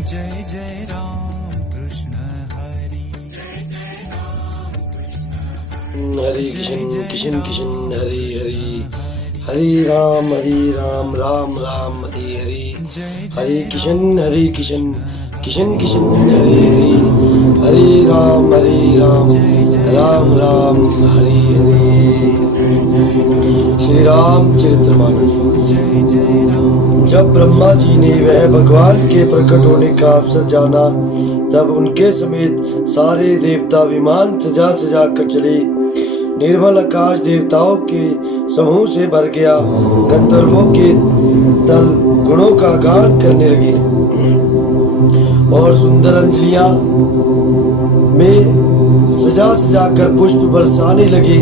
जय जय राम कृष्ण हरि हरे कृष्ण कृष्ण कृष्ण हरे हरे, हरे राम राम राम हरे हरे, हरे कृष्ण कृष्ण कृष्ण हरे हरे, हरे राम राम राम हरे हरे। श्री राम चरितमानस। जब ब्रह्मा जी ने वह भगवान के प्रकट होने का अवसर जाना, तब उनके समेत सारे देवता विमान सजा सजा कर चले। निर्मल आकाश देवताओं के समूह से भर गया। गंधर्वों के दल गुणों का गान करने लगे और सुंदर अंजलियां में सजा सजा कर पुष्प बरसाने लगे।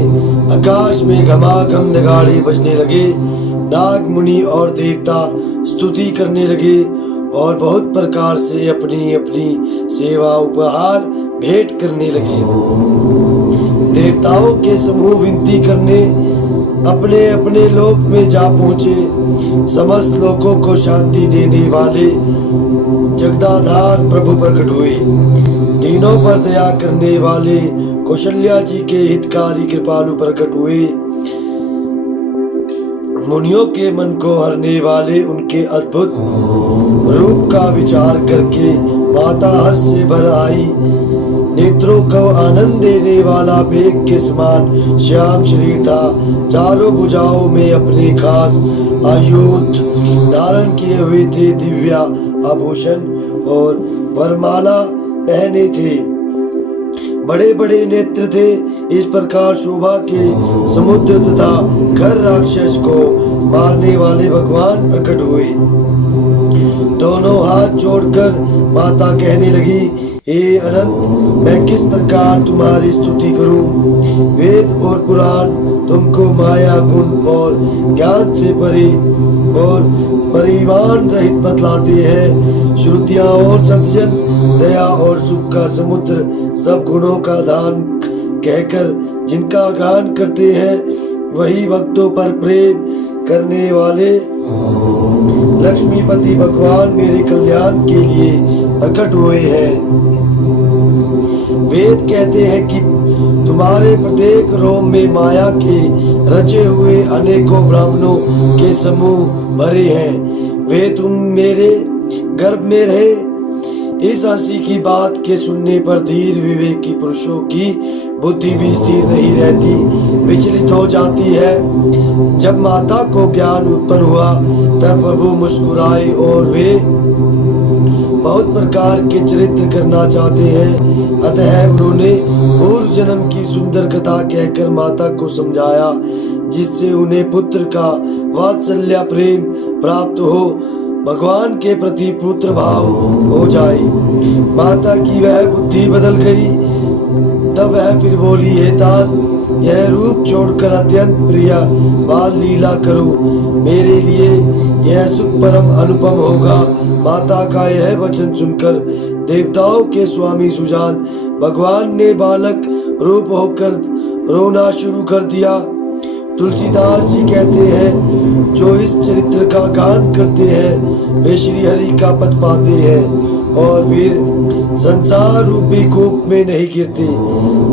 आकाश में घमाघम नगाड़े बजने लगे। नाग मुनि और देवता स्तुति करने लगे और बहुत प्रकार से अपनी अपनी सेवा उपहार भेंट करने लगे। देवताओं के समूह विनती करने अपने अपने लोक में जा पहुंचे। समस्त लोगों को शांति देने वाले जगदाधार प्रभु प्रकट हुए। तीनों पर दया करने वाले कौशल्या जी के हितकारी कृपालु प्रकट हुए। मुनियों के मन को हरने वाले उनके अद्भुत रूप का विचार करके माता हर्ष से भर आई। नेत्रों को आनंद देने वाला मेघ के समान श्याम शरीर था। चारों भुजाओं में अपने खास आयुध धारण किए हुए थे। दिव्या आभूषण और वरमाला पहने थे। बड़े बड़े नेत्र थे। इस प्रकार शोभा के समुद्र तथा घर राक्षस को मारने वाले भगवान प्रकट हुए। दोनों हाथ जोड़कर माता कहने लगी, हे अनंत, मैं किस प्रकार तुम्हारी स्तुति करूं? वेद और पुराण तुमको माया गुण और ज्ञान से परे और परिमाण रहित बतलाते हैं। श्रुतियां और सज्जन दया और सुख का समुद्र सब गुणों का दान कहकर जिनका गान करते हैं, वही भक्तों पर प्रेम करने वाले लक्ष्मीपति भगवान मेरे कल्याण के लिए प्रकट हुए हैं। वेद कहते हैं कि तुम्हारे प्रत्येक रोम में माया के रचे हुए अनेकों ब्राह्मणों के समूह भरे हैं। वे तुम मेरे गर्भ में रहे। इस हंसी की बात के सुनने पर धीर विवेकी पुरुषों की बुद्धि भी स्थिर नहीं रहती, विचलित हो जाती है। जब माता को ज्ञान उत्पन्न हुआ, तब प्रभु मुस्कुराए और वे बहुत प्रकार के चरित्र करना चाहते हैं। अतः उन्होंने पूर्व जन्म की सुंदर कथा कहकर माता को समझाया, जिससे उन्हें पुत्र का वात्सल्य प्रेम प्राप्त हो, भगवान के प्रति पुत्र भाव हो जाए। माता की वह बुद्धि बदल गई। तब वह फिर बोली, हे तात, यह रूप छोड़कर अत्यंत प्रिय बाल लीला करो। मेरे लिए यह सुख परम अनुपम होगा। माता का यह वचन सुनकर देवताओं के स्वामी सुजान भगवान ने बालक रूप होकर रोना शुरू कर दिया। तुलसीदास जी कहते हैं, जो इस चरित्र का गान करते हैं, वे श्री हरि का पद पाते हैं और फिर संसार रूपी कूप में नहीं गिरते।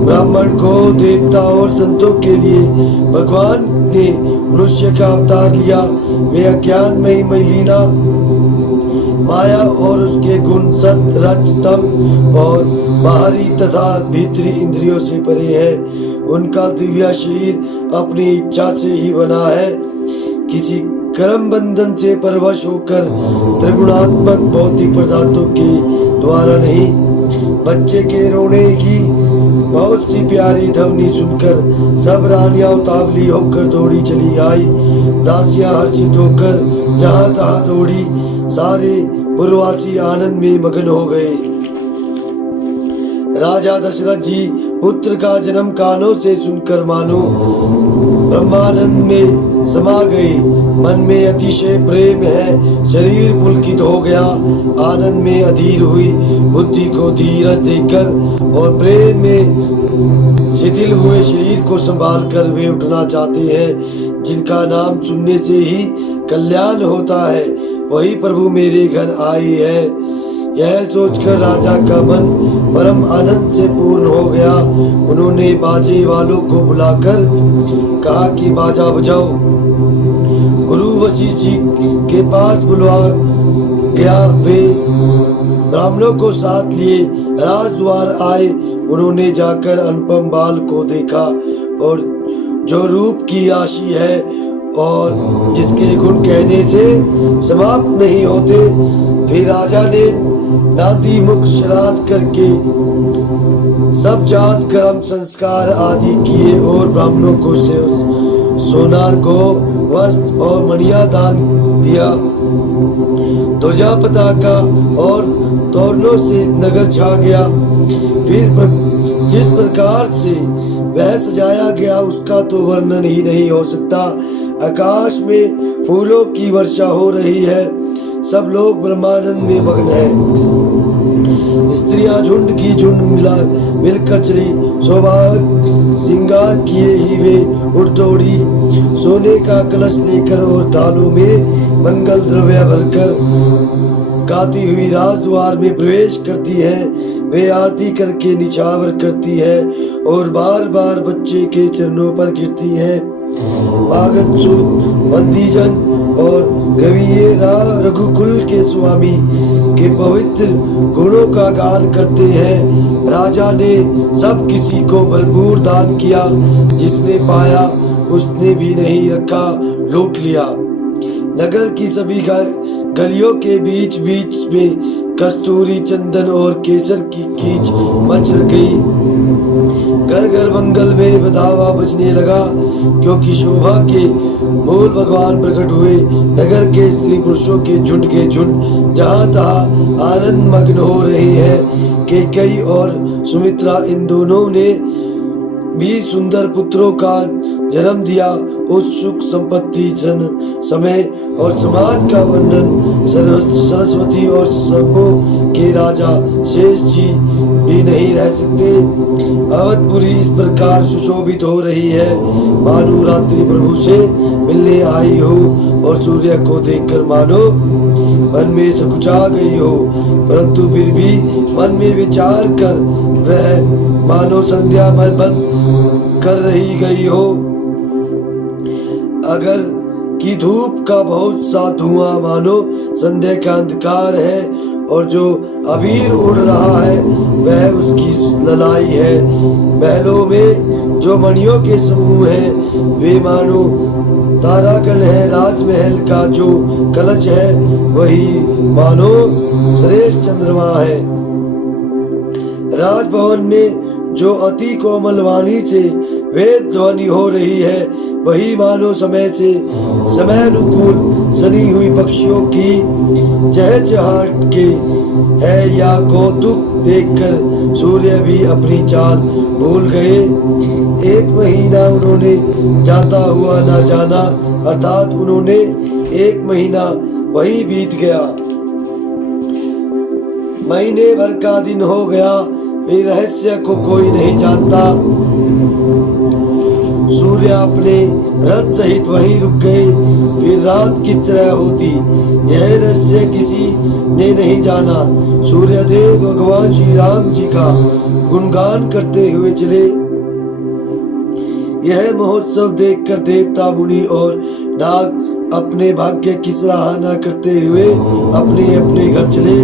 ब्राह्मण को देवता और संतों के लिए भगवान ने मनुष्य का अवतार लिया। वे अज्ञान में ही मलिना माया और उसके गुण सत रज तम और बाहरी तथा भीतरी इंद्रियों से परे है। उनका दिव्य शरीर अपनी इच्छा से ही बना है, किसी कर्म बंधन से परवश होकर त्रिगुणात्मक भौतिक पदार्थों के द्वारा नहीं। बच्चे के रोने की बहुत सी प्यारी ध्वनि सुनकर सब रानियां उतावली होकर दौड़ी चली आई। दासियां हर्षित होकर जहां तहां दौड़ी। सारे पुरवासी आनंद में मगन हो गए। राजा दशरथ जी पुत्र का जन्म कानों से सुनकर मानो ब्रह्मानंद में समा गए। मन में अतिशय प्रेम है, शरीर पुलकित हो गया। आनंद में अधीर हुई बुद्धि को धीरज देकर और प्रेम में शिथिल हुए शरीर को संभाल कर वे उठना चाहते हैं। जिनका नाम सुनने से ही कल्याण होता है, वही प्रभु मेरे घर आए हैं। यह सोचकर राजा का मन परम आनंद से पूर्ण हो गया। उन्होंने बाजे वालों को बुलाकर कहा कि बाजा बजाओ। गुरु वशिष्ठ जी के पास बुलवा गया। वे ब्राह्मणों को साथ लिए राजद्वार आए। उन्होंने जाकर अनुपम बाल को देखा और जो रूप की राशि है और जिसके गुण कहने से समाप्त नहीं होते। फिर राजा ने नादी मुख श्राद्ध करके सब जात कर्म संस्कार आदि किए और ब्राह्मणों को सोना गो वस्त्र और मणिया दान दिया। ध्वजा पताका और तोरणों से नगर छा गया। फिर जिस प्रकार से वह सजाया गया उसका तो वर्णन ही नहीं हो सकता। आकाश में फूलों की वर्षा हो रही है। सब लोग ब्रह्मानंद में मग्न हैं। स्त्रियां झुंड की झुंड मिलकर चली। सौभाग्य श्रृंगार किए ही वे उड़ दौड़ी। सोने का कलश लेकर और थालों में मंगल द्रव्य भरकर गाती हुई राजद्वार में प्रवेश करती है। वे आरती करके निछावर करती है और बार बार बच्चे के चरणों पर गिरती है। भागत बंदीजन और गवीये रघुकुल के स्वामी के पवित्र गुणों का गान करते हैं। राजा ने सब किसी को भरपूर दान किया। जिसने पाया उसने भी नहीं रखा, लूट लिया। नगर की सभी गलियों के बीच बीच में कस्तूरी चंदन और केसर की कीच मच गई। घर घर मंगल में बधावा बजने लगा, क्योंकि शोभा के मूल भगवान प्रकट हुए। नगर के स्त्री पुरुषों के झुंड जहाँ तहाँ आनंद मग्न हो रहे हैं। कैकेयी और सुमित्रा इन दोनों ने भी सुंदर पुत्रों का जन्म दिया। उस सुख संपत्ति जन समय और समाज का वर्णन सरस्वती और सर्पों के राजा शेष जी भी नहीं रह सकते। अवधपुरी इस प्रकार सुशोभित हो रही है मानो रात्रि प्रभु से मिलने आई हो और सूर्य को देखकर मानो मन में सकुचा गई हो, परंतु फिर भी मन में विचार कर वह मानो संध्या बन कर रही गई हो। अगर की धूप का बहुत सा धुआं मानो संध्या का अंधकार है और जो अबीर उड़ रहा है वह उसकी ललाई है। महलों में जो मणियों के समूह हैं वे मानो तारागण है। राजमहल का जो कलश है वही मानो श्रेष्ठ चंद्रमा है। राजभवन में जो अति कोमल वाणी से वेद ध्वनि हो रही है वही मानो समय से समयानुकूल सनी हुई पक्षियों की चहचहाट के है। या कौतुक देखकर सूर्य भी अपनी चाल भूल गए। एक महीना उन्होंने जाता हुआ ना जाना, अर्थात उन्होंने एक महीना वही बीत गया। महीने भर का दिन हो गया, फिर रहस्य को कोई नहीं जानता। सूर्य अपने रथ सहित वहीं रुक गए। फिर रात किस तरह होती यह रहस्य किसी ने नहीं जाना। सूर्यदेव भगवान श्री राम जी का गुणगान करते हुए चले। यह महोत्सव देखकर देवता मुनि और नाग अपने भाग्य की सराहना करते हुए अपने अपने घर चले।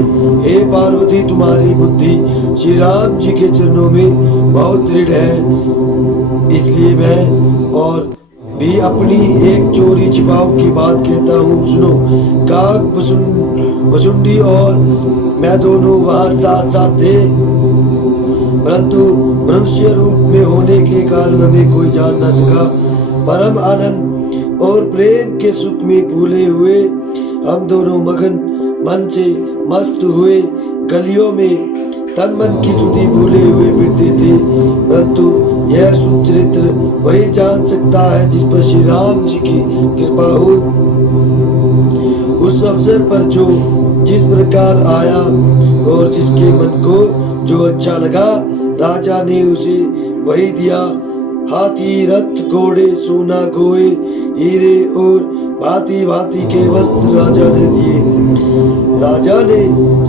हे पार्वती, तुम्हारी बुद्धि श्री राम जी के चरणों में बहुत दृढ़ है, इसलिए मैं और भी अपनी एक चोरी छिपाव की बात कहता हूँ, सुनो। काग बसुंडी और मैं दोनों वहाँ साथ साथ थे, परंतु मनुष्य रूप में होने के कारण हमें कोई जान न सका। परम आनंद और प्रेम के सुख में फूले हुए हम दोनों मगन मन से मस्त हुए गलियों में तन मन की सुधि भूले हुए फिरते थे, परंतु यह शुभ चरित्र वही जान सकता है जिस पर श्री राम जी की कृपा हो। उस अवसर पर जो जिस प्रकार आया और जिसके मन को जो अच्छा लगा, राजा ने उसे वही दिया। हाथी रथ घोड़े सोना गोए हीरे और भांति भांति के वस्त्र राजा ने दिए। राजा ने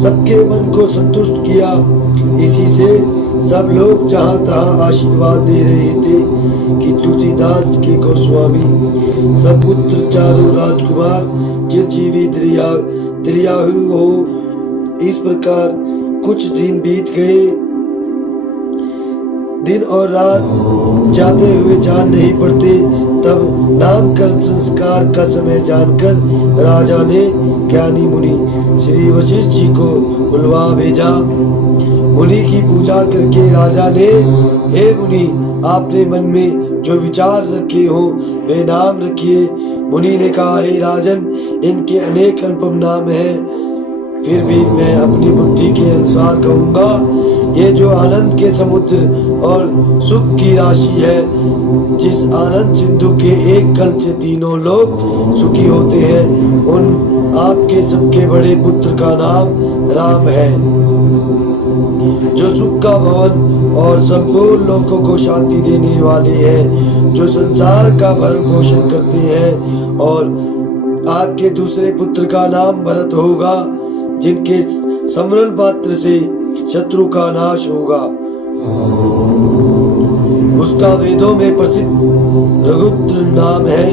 सबके मन को संतुष्ट किया। इसी से सब लोग जहाँ तहाँ आशीर्वाद दे रहे थे कि तुलसीदास के गोस्वामी सब पुत्र चारों राजकुमार चिरंजीवी दीर्घायु हो। इस प्रकार कुछ दिन बीत गए। दिन और रात जाते हुए जान नहीं पड़ते। तब नामकरण संस्कार का समय जानकर राजा ने ज्ञानी मुनि श्री वशिष्ठ जी को बुलवा भेजा। मुनि की पूजा करके राजा ने, हे मुनि, आपने मन में जो विचार रखे हो वे नाम रखिए। मुनि ने कहा, हे राजन, इनके अनेक अनुपम नाम हैं, फिर भी मैं अपनी बुद्धि के अनुसार कहूँगा। ये जो आनंद के समुद्र और सुख की राशि है, जिस आनंद सिंधु के एक कण से तीनों लोग सुखी होते हैं, उन आपके सबके बड़े पुत्र का नाम राम है, जो सुख का भवन और संपूर्ण लोगों को शांति देने वाले हैं, जो संसार का भरण पोषण करते हैं। और आपके दूसरे पुत्र का नाम भरत होगा, जिनके स्मरण पात्र से शत्रु का नाश होगा। उसका वेदों में प्रसिद्ध रघुत्र नाम है,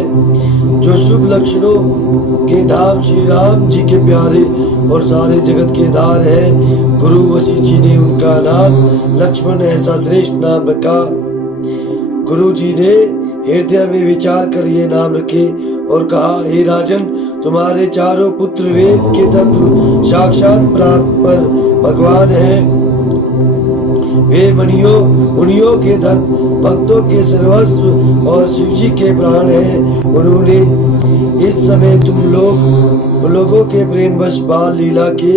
जो शुभ लक्षणों के धाम श्री राम जी के प्यारे और सारे जगत के धार है। गुरु वशिष्ठ जी ने उनका नाम लक्ष्मण ऐसा श्रेष्ठ नाम रखा। गुरु जी ने हृदय में विचार कर ये नाम रखे और कहा, हे राजन, तुम्हारे चारों पुत्र वेद के तत्व साक्षात पर भगवान हैं। वे मुनियों के धन, भक्तों के सर्वस्व और शिव जी के प्राण हैं। उन्होंने इस समय तुम लोगों के प्रेम वश बाल लीला के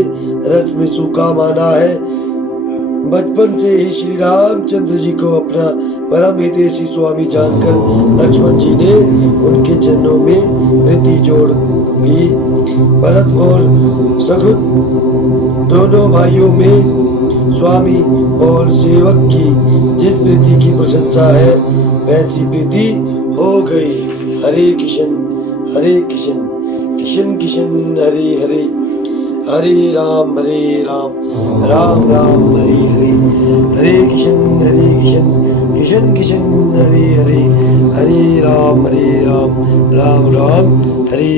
रस में सूखा माना है। बचपन से ही श्री रामचंद्र जी को अपना परम हितैषी स्वामी जानकर लक्ष्मण जी ने उनके चरणों में प्रीति जोड़ ली। भरत और सघुत दोनों भाइयों में स्वामी और सेवक की जिस प्रीति की प्रशंसा है, वैसी प्रीति हो गई। हरे कृष्ण कृष्ण कृष्ण हरे हरे, हरे राम राम राम हरे हरे। हरे कृष्ण कृष्ण कृष्ण हरे हरे, हरे राम राम राम हरे।